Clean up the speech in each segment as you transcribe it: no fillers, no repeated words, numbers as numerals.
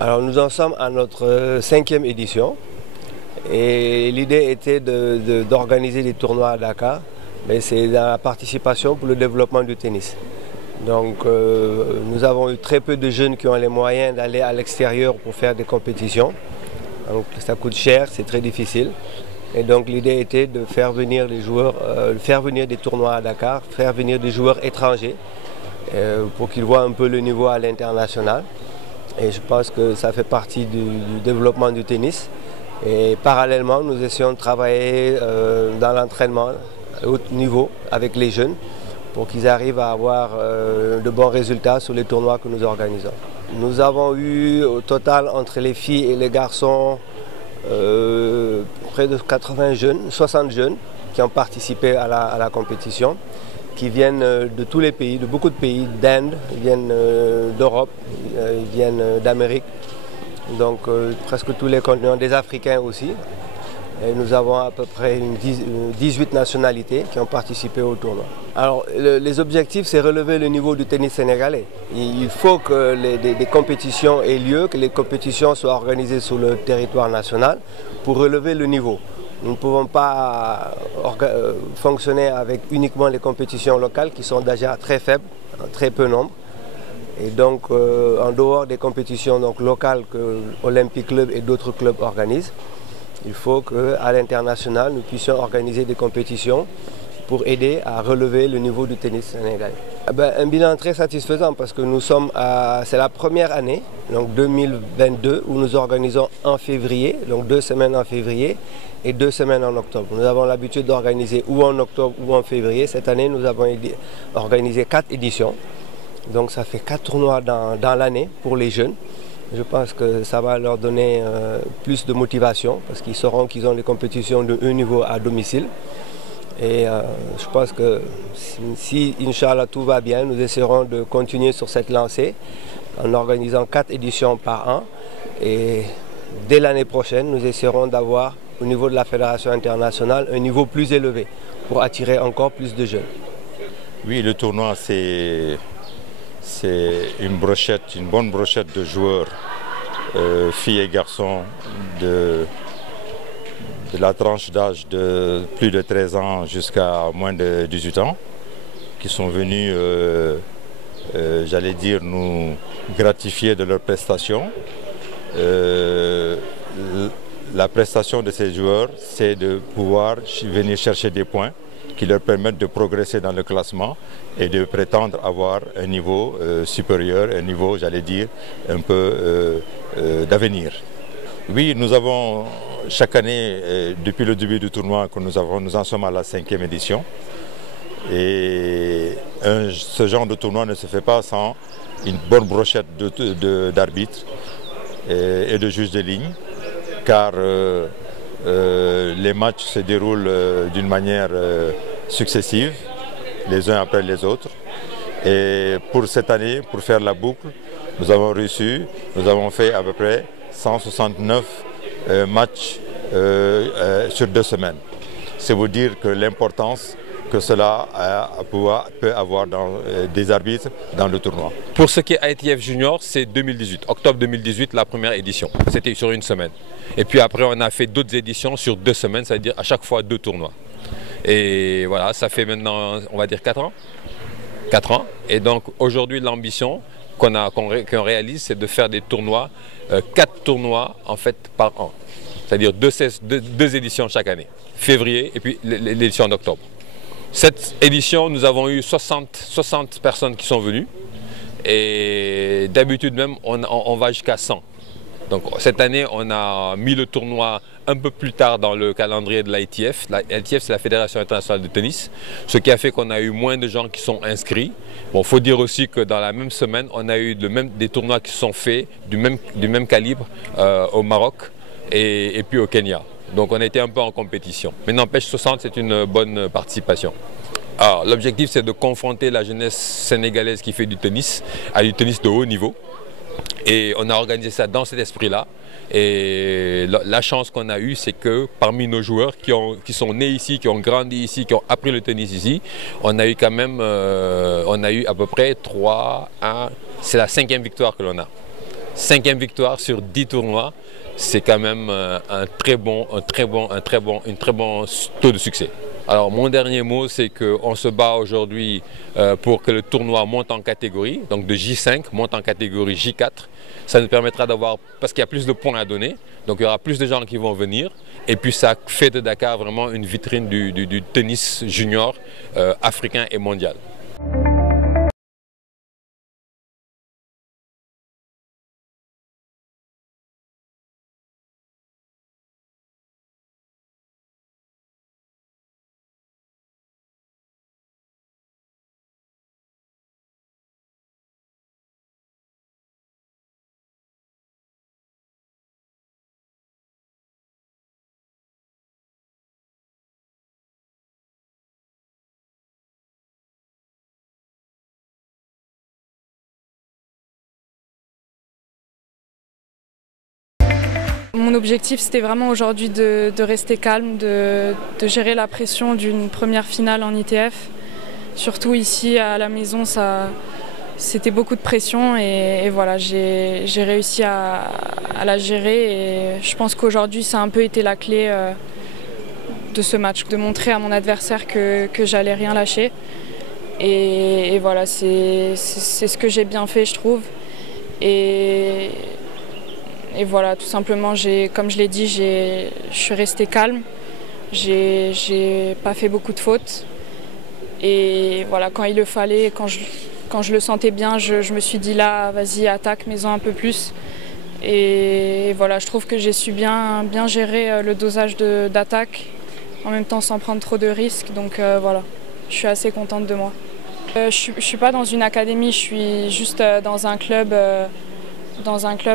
Alors nous en sommes à notre 5e édition et l'idée était d'organiser des tournois à Dakar, mais c'est dans la participation pour le développement du tennis. Donc nous avons eu très peu de jeunes qui ont les moyens d'aller à l'extérieur pour faire des compétitions. Donc ça coûte cher, c'est très difficile. Et donc l'idée était de faire venir les joueurs, faire venir des tournois à Dakar, faire venir des joueurs étrangers pour qu'ils voient un peu le niveau à l'international. Et je pense que ça fait partie du développement du tennis. Et parallèlement, nous essayons de travailler dans l'entraînement à haut niveau avec les jeunes pour qu'ils arrivent à avoir de bons résultats sur les tournois que nous organisons. Nous avons eu au total entre les filles et les garçons près de 80 jeunes, 60 jeunes qui ont participé à la compétition, qui viennent de tous les pays, de beaucoup de pays, d'Inde, ils viennent d'Europe, ils viennent d'Amérique, donc presque tous les continents, des Africains aussi. Et nous avons à peu près 18 nationalités qui ont participé au tournoi. Alors les objectifs, c'est relever le niveau du tennis sénégalais. Il faut que des compétitions aient lieu, que les compétitions soient organisées sur le territoire national pour relever le niveau. Nous ne pouvons pas fonctionner avec uniquement les compétitions locales qui sont déjà très faibles, en très peu nombre. Et donc en dehors des compétitions locales que l'Olympic Club et d'autres clubs organisent, il faut qu'à l'international, nous puissions organiser des compétitions pour aider à relever le niveau du tennis sénégalais. Un bilan très satisfaisant parce que c'est la première année, donc 2022, où nous organisons en février, donc 2 semaines en février et 2 semaines en octobre. Nous avons l'habitude d'organiser ou en octobre ou en février. Cette année, nous avons organisé 4 éditions. Donc ça fait 4 tournois dans l'année pour les jeunes. Je pense que ça va leur donner plus de motivation parce qu'ils sauront qu'ils ont des compétitions de haut niveau à domicile. Et je pense que si Inch'Allah, tout va bien, nous essaierons de continuer sur cette lancée en organisant 4 éditions par an. Et dès l'année prochaine, nous essaierons d'avoir au niveau de la Fédération internationale un niveau plus élevé pour attirer encore plus de jeunes. Oui, le tournoi, c'est une bonne brochette de joueurs, filles et garçons de la tranche d'âge de plus de 13 ans jusqu'à moins de 18 ans, qui sont venus, j'allais dire, nous gratifier de leurs prestations. La prestation de ces joueurs, c'est de pouvoir venir chercher des points qui leur permettent de progresser dans le classement et de prétendre avoir un niveau supérieur, un niveau, j'allais dire, un peu d'avenir. Oui, nous avons chaque année, depuis le début du tournoi que nous en sommes à la 5e édition. Et ce genre de tournoi ne se fait pas sans une bonne brochette d'arbitres et de juges de ligne, car les matchs se déroulent d'une manière successive, les uns après les autres. Et pour cette année, pour faire la boucle, nous avons fait à peu près 169 matchs sur 2 semaines. C'est vous dire que l'importance que cela peut avoir des arbitres dans le tournoi. Pour ce qui est ITF Junior, c'est 2018, octobre 2018, la première édition. C'était sur une semaine. Et puis après, on a fait d'autres éditions sur 2 semaines, c'est-à-dire à chaque fois 2 tournois. Et voilà, ça fait maintenant, on va dire 4 ans. 4 ans. Et donc aujourd'hui, l'ambition qu'on réalise, c'est de faire des tournois, 4 tournois en fait par an. C'est-à-dire 2 éditions chaque année. Février et puis l'édition d'octobre. Cette édition, nous avons eu 60 personnes qui sont venues. Et d'habitude même, on va jusqu'à 100. Donc cette année, on a mis le tournoi un peu plus tard dans le calendrier de l'ITF. L'ITF, c'est la Fédération internationale de tennis, ce qui a fait qu'on a eu moins de gens qui sont inscrits. Bon, faut dire aussi que dans la même semaine, on a eu des tournois qui sont faits du même calibre au Maroc et puis au Kenya. Donc on était un peu en compétition. Mais n'empêche, 60, c'est une bonne participation. Alors l'objectif, c'est de confronter la jeunesse sénégalaise qui fait du tennis à du tennis de haut niveau. Et on a organisé ça dans cet esprit-là. Et la chance qu'on a eue, c'est que parmi nos joueurs qui sont nés ici, qui ont grandi ici, qui ont appris le tennis ici, on a eu quand même, on a eu à peu près 3, 1, c'est la 5e victoire que l'on a. 5e victoire sur 10 tournois, c'est quand même un très bon taux de succès. Alors mon dernier mot, c'est qu'on se bat aujourd'hui pour que le tournoi monte en catégorie, donc de J5 monte en catégorie J4. Ça nous permettra d'avoir, parce qu'il y a plus de points à donner, donc il y aura plus de gens qui vont venir. Et puis ça fait de Dakar vraiment une vitrine du tennis junior africain et mondial. Mon objectif, c'était vraiment aujourd'hui de rester calme, de gérer la pression d'une première finale en ITF. Surtout ici à la maison, c'était beaucoup de pression et voilà, j'ai réussi à la gérer et je pense qu'aujourd'hui, ça a un peu été la clé de ce match, de montrer à mon adversaire que j'allais rien lâcher. Et voilà, c'est ce que j'ai bien fait, je trouve. Et voilà, tout simplement, comme je l'ai dit, je suis restée calme. J'ai pas fait beaucoup de fautes. Et voilà, quand il le fallait, quand je le sentais bien, je me suis dit là, vas-y, attaque, mets-en un peu plus. Et voilà, je trouve que j'ai su bien gérer le dosage d'attaque, en même temps sans prendre trop de risques. Donc voilà, je suis assez contente de moi. Je ne suis pas dans une académie, je suis juste dans un club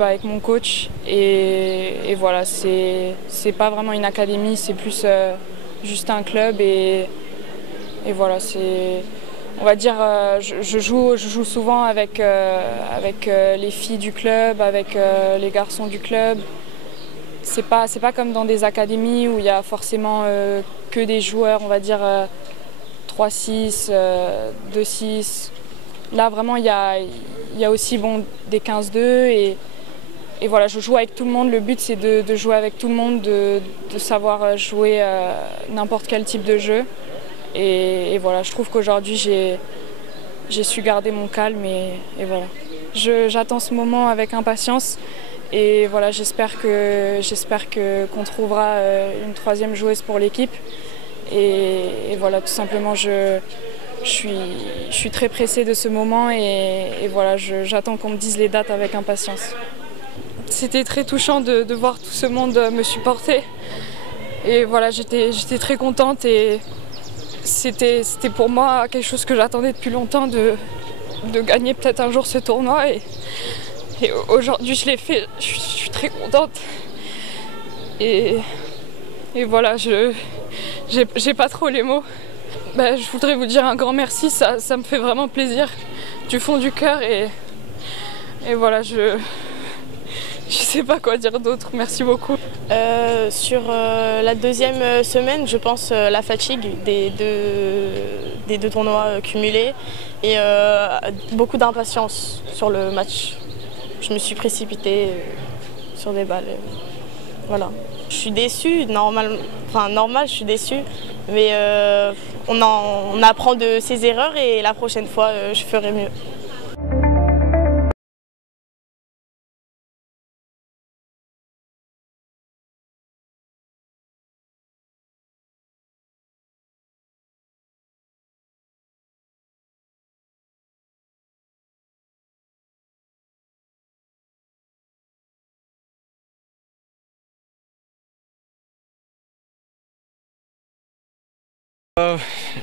avec mon coach et voilà, c'est pas vraiment une académie, c'est plus juste un club et voilà, on va dire, je joue souvent avec les filles du club, avec les garçons du club. C'est pas comme dans des académies où il y a forcément que des joueurs, on va dire 3-6, 2-6. Là, vraiment, il y a aussi des 15-2 et voilà, je joue avec tout le monde. Le but, c'est de jouer avec tout le monde, de savoir jouer n'importe quel type de jeu. Et voilà, je trouve qu'aujourd'hui, j'ai su garder mon calme et voilà. J'attends ce moment avec impatience et voilà, j'espère qu'on trouvera une 3e joueuse pour l'équipe. Et voilà, tout simplement, je suis très pressée de ce moment et voilà, j'attends qu'on me dise les dates avec impatience. C'était très touchant de voir tout ce monde me supporter. Et voilà, j'étais très contente et c'était pour moi quelque chose que j'attendais depuis longtemps de gagner peut-être un jour ce tournoi. Et aujourd'hui, je l'ai fait, je suis très contente. Et voilà, j'ai pas trop les mots. Je voudrais vous dire un grand merci, ça me fait vraiment plaisir du fond du cœur et voilà, Je sais pas quoi dire d'autre, merci beaucoup. Sur la deuxième semaine, je pense la fatigue des deux tournois cumulés et beaucoup d'impatience sur le match. Je me suis précipitée sur des balles. Voilà. Je suis déçue, normal, je suis déçue, mais on apprend de ses erreurs et la prochaine fois, je ferai mieux.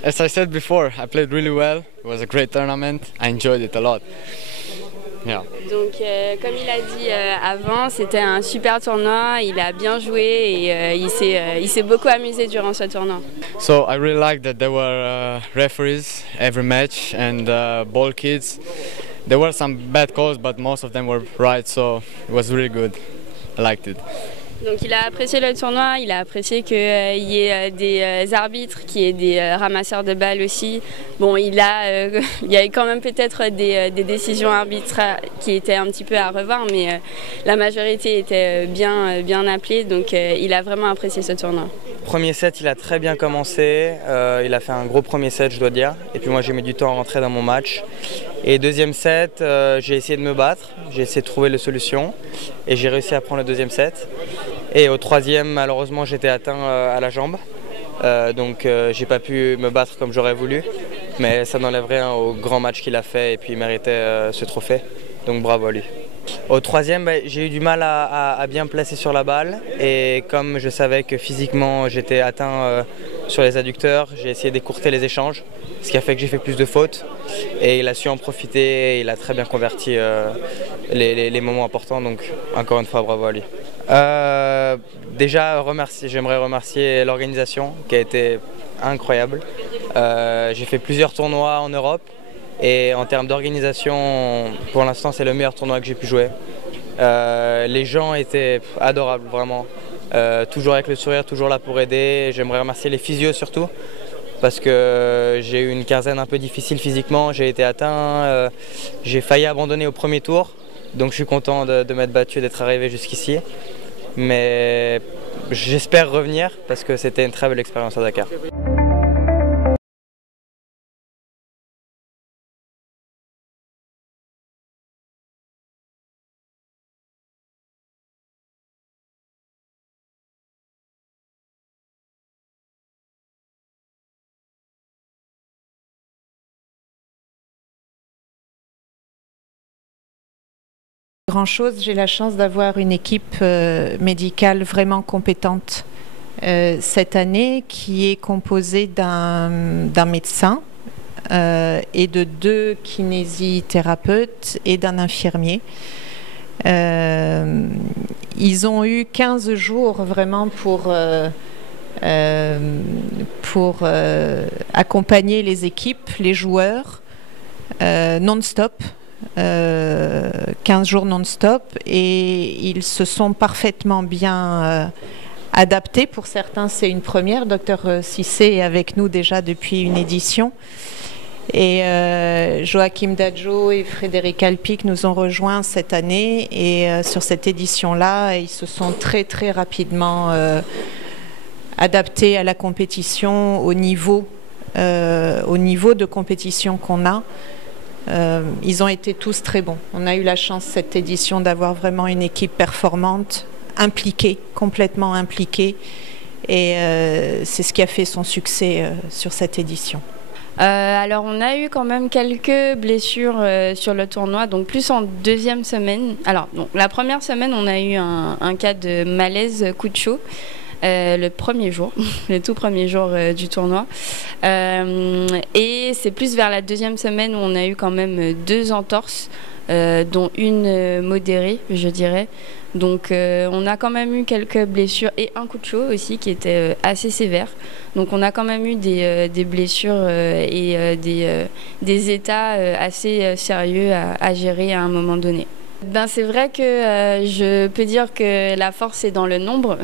As I said before, I played really well. It was a great tournament. I enjoyed it a lot. Yeah. Donc, comme il a dit avant, c'était un super tournoi. Il a bien joué et il s'est beaucoup amusé durant ce tournoi. So I really liked that there were referees every match and ball kids. There were some bad calls, but most of them were right. So it was really good. I liked it. Donc il a apprécié le tournoi, il a apprécié qu'il y ait des arbitres, qu'il y ait des ramasseurs de balles aussi. Bon, il y a quand même peut-être des décisions arbitrales qui étaient un petit peu à revoir, mais la majorité était bien appelée, donc il a vraiment apprécié ce tournoi. Premier set, il a très bien commencé, il a fait un gros premier set, je dois dire, et puis moi j'ai mis du temps à rentrer dans mon match. Et deuxième set, j'ai essayé de me battre, j'ai essayé de trouver les solutions, et j'ai réussi à prendre le deuxième set. Et au troisième, malheureusement, j'étais atteint à la jambe, donc j'ai pas pu me battre comme j'aurais voulu, mais ça n'enlève rien au grand match qu'il a fait, et puis il méritait ce trophée, donc bravo à lui. Au troisième, j'ai eu du mal à bien placer sur la balle et comme je savais que physiquement j'étais atteint sur les adducteurs, j'ai essayé d'écourter les échanges, ce qui a fait que j'ai fait plus de fautes et il a su en profiter et il a très bien converti les moments importants, donc encore une fois bravo à lui. Déjà j'aimerais remercier l'organisation qui a été incroyable. J'ai fait plusieurs tournois en Europe. Et en termes d'organisation, pour l'instant, c'est le meilleur tournoi que j'ai pu jouer. Les gens étaient adorables, vraiment. Toujours avec le sourire, toujours là pour aider. J'aimerais remercier les physios surtout, parce que j'ai eu une quinzaine un peu difficile physiquement. J'ai été atteint, j'ai failli abandonner au premier tour. Donc je suis content de m'être battu et d'être arrivé jusqu'ici. Mais j'espère revenir, parce que c'était une très belle expérience à Dakar. Grand-chose, j'ai la chance d'avoir une équipe médicale vraiment compétente cette année qui est composée d'un médecin et de 2 kinésithérapeutes et d'un infirmier. Ils ont eu 15 jours vraiment pour accompagner les équipes, les joueurs, non-stop. 15 jours non-stop et ils se sont parfaitement bien adaptés. Pour certains, c'est une première. Docteur Cissé est avec nous déjà depuis une édition. Et Joachim Dadjo et Frédéric Alpic nous ont rejoints cette année. Et sur cette édition-là, ils se sont très rapidement adaptés à la compétition, au niveau de compétition qu'on a. Ils ont été tous très bons. On a eu la chance cette édition d'avoir vraiment une équipe performante, impliquée, complètement impliquée. Et c'est ce qui a fait son succès sur cette édition. Alors on a eu quand même quelques blessures sur le tournoi, donc plus en deuxième semaine. Alors donc, la première semaine, on a eu un cas de malaise coup de chaud. Le premier jour, le tout premier jour du tournoi. Et c'est plus vers la deuxième semaine où on a eu quand même 2 entorses, dont une modérée, je dirais. Donc on a quand même eu quelques blessures et un coup de chaud aussi qui était assez sévère. Donc on a quand même eu des blessures et des états assez sérieux à gérer à un moment donné. C'est vrai que je peux dire que la force est dans le nombre.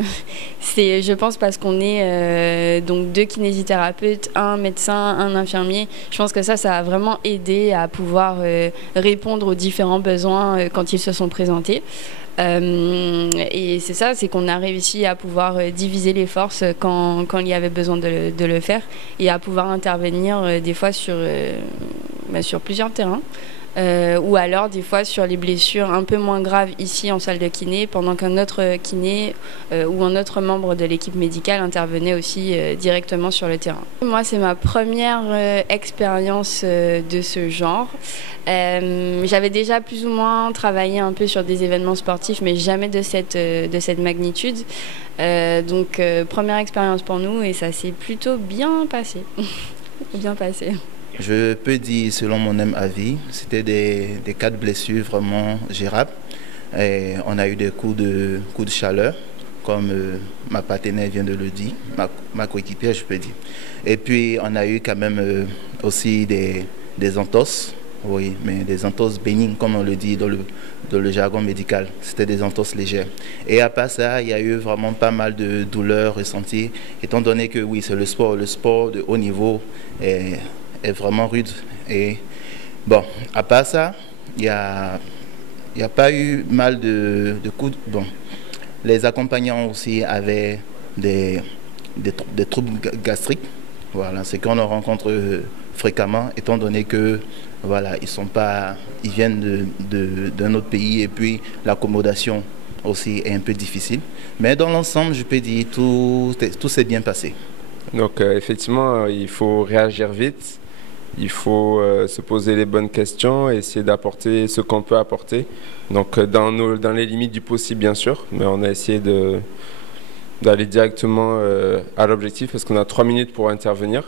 C'est, je pense, parce qu'on est donc 2 kinésithérapeutes, un médecin, un infirmier. Je pense que ça a vraiment aidé à pouvoir répondre aux différents besoins quand ils se sont présentés. Et c'est ça, c'est qu'on a réussi à pouvoir diviser les forces quand il y avait besoin de le faire et à pouvoir intervenir des fois sur plusieurs terrains. Ou alors des fois sur les blessures un peu moins graves ici en salle de kiné, pendant qu'un autre kiné ou un autre membre de l'équipe médicale intervenait aussi directement sur le terrain. Moi, c'est ma première expérience de ce genre. J'avais déjà plus ou moins travaillé un peu sur des événements sportifs, mais jamais de cette magnitude. Donc première expérience pour nous et ça s'est plutôt bien passé. Bien passé. Je peux dire, selon mon avis, c'était des cas de blessures vraiment gérables. Et on a eu des coups de chaleur, comme ma partenaire vient de le dire, ma coéquipière, je peux dire. Et puis, on a eu quand même aussi des entorses, oui, mais des entorses bénignes, comme on le dit dans le jargon médical. C'était des entorses légères. Et à part ça, il y a eu vraiment pas mal de douleurs ressenties, étant donné que, oui, c'est le sport de haut niveau est vraiment rude. Et bon, à part ça, il n'y a pas eu mal de coups. Bon, les accompagnants aussi avaient des troubles gastriques. Voilà, c'est qu'on en rencontre fréquemment, étant donné que voilà, ils viennent d'un autre pays et puis l'accommodation aussi est un peu difficile. Mais dans l'ensemble, je peux dire tout s'est bien passé. Donc effectivement, il faut réagir vite. Il faut se poser les bonnes questions et essayer d'apporter ce qu'on peut apporter. Donc dans les limites du possible, bien sûr, mais on a essayé d'aller directement à l'objectif parce qu'on a 3 minutes pour intervenir.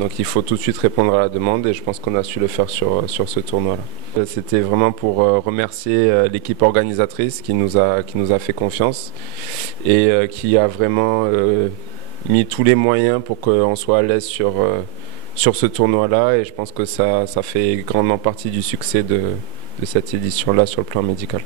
Donc il faut tout de suite répondre à la demande et je pense qu'on a su le faire sur ce tournoi-là. C'était vraiment pour remercier l'équipe organisatrice qui nous a fait confiance et qui a vraiment mis tous les moyens pour qu'on soit à l'aise sur ce tournoi-là, et je pense que ça fait grandement partie du succès de cette édition-là sur le plan médical.